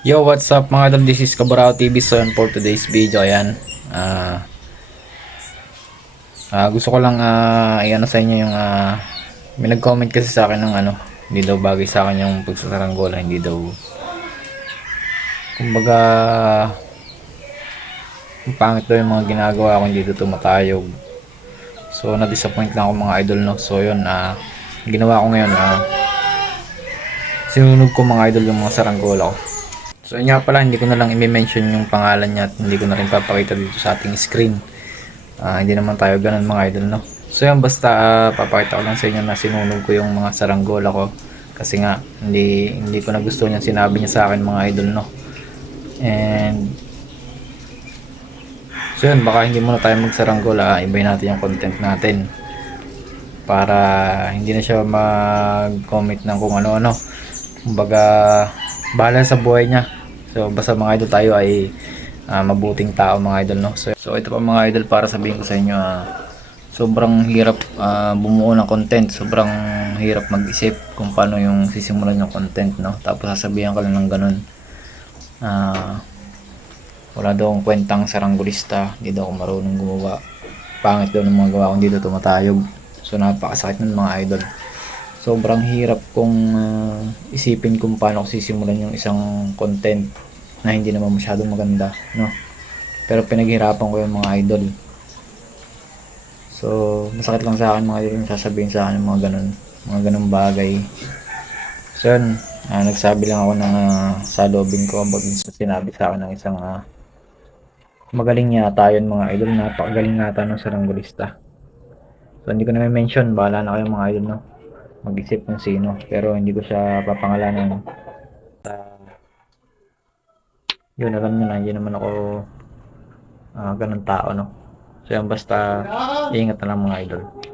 Yo, what's up mga idol? This is Kabarao TV. So, for today's video, ayan. Ah, ah, gusto ko lang ah, i-ano sa inyo yung ah, may nag-comment kasi sa akin ng ano, hindi daw bagay sa akin yung pagsasaranggola, hindi daw kumbaga ang pangit daw yung mga ginagawa ko, hindi daw tumatayog. So, na-disappoint lang ako mga idol, no? So, yun, ah, ginawa ko ngayon, ah, sinunog ko mga idol yung mga saranggola ko. So yun nga pala, hindi ko na lang i-mention yung pangalan niya at hindi ko na rin papakita dito sa ating screen. Ah, hindi naman tayo ganun mga idol, no? So yan, basta ah, papakita ko lang sa inyo na sinunog ko yung mga saranggola ko. Kasi nga, hindi, hindi ko na gusto niya sinabi niya sa akin mga idol, no? And, so yun, baka hindi muna tayo magsaranggola, ah, ibayin natin yung content natin. Para hindi na siya mag-comment ng kung ano-ano. Kumbaga, bahala sa buhay niya. So basta mga idol tayo ay ah, mabuting tao mga idol no. So, so ito pa mga idol para sabihin ko sa inyo ah, sobrang hirap ah, bumuo ng content, sobrang hirap mag-isip kung paano yung sisimulan yung content no. Tapos sasabihan ka lang ng ganun. Ah, wala daw akong kwentang saranggulista, hindi daw ako marunong gumawa. Pangit daw ng mga gawa ko, hindi daw tumatayog. So napakasakit ng mga idol sobrang hirap kung ah, isipin kung paano ko sisimulan yung isang content na hindi naman masyadong maganda, no? Pero pinaghirapan ko yung mga idol. So, masakit lang sa akin mga idol yung sasabihin sa akin mga ganun, mga ganun bagay. So, yun, ah, nagsabi lang ako na sa lobin ko sa sinabi sa akin ng isang ah, magaling yata yun mga idol, napakagaling nata ng saranggolista. So, hindi ko na may mention, bahala na kayo mga idol, no? Mag-isip kung sino. Pero hindi ko siya papangalanan. Uh, yun alam nyo na hindi naman ako uh, ganun tao no? So yan basta ingat na lang mga idol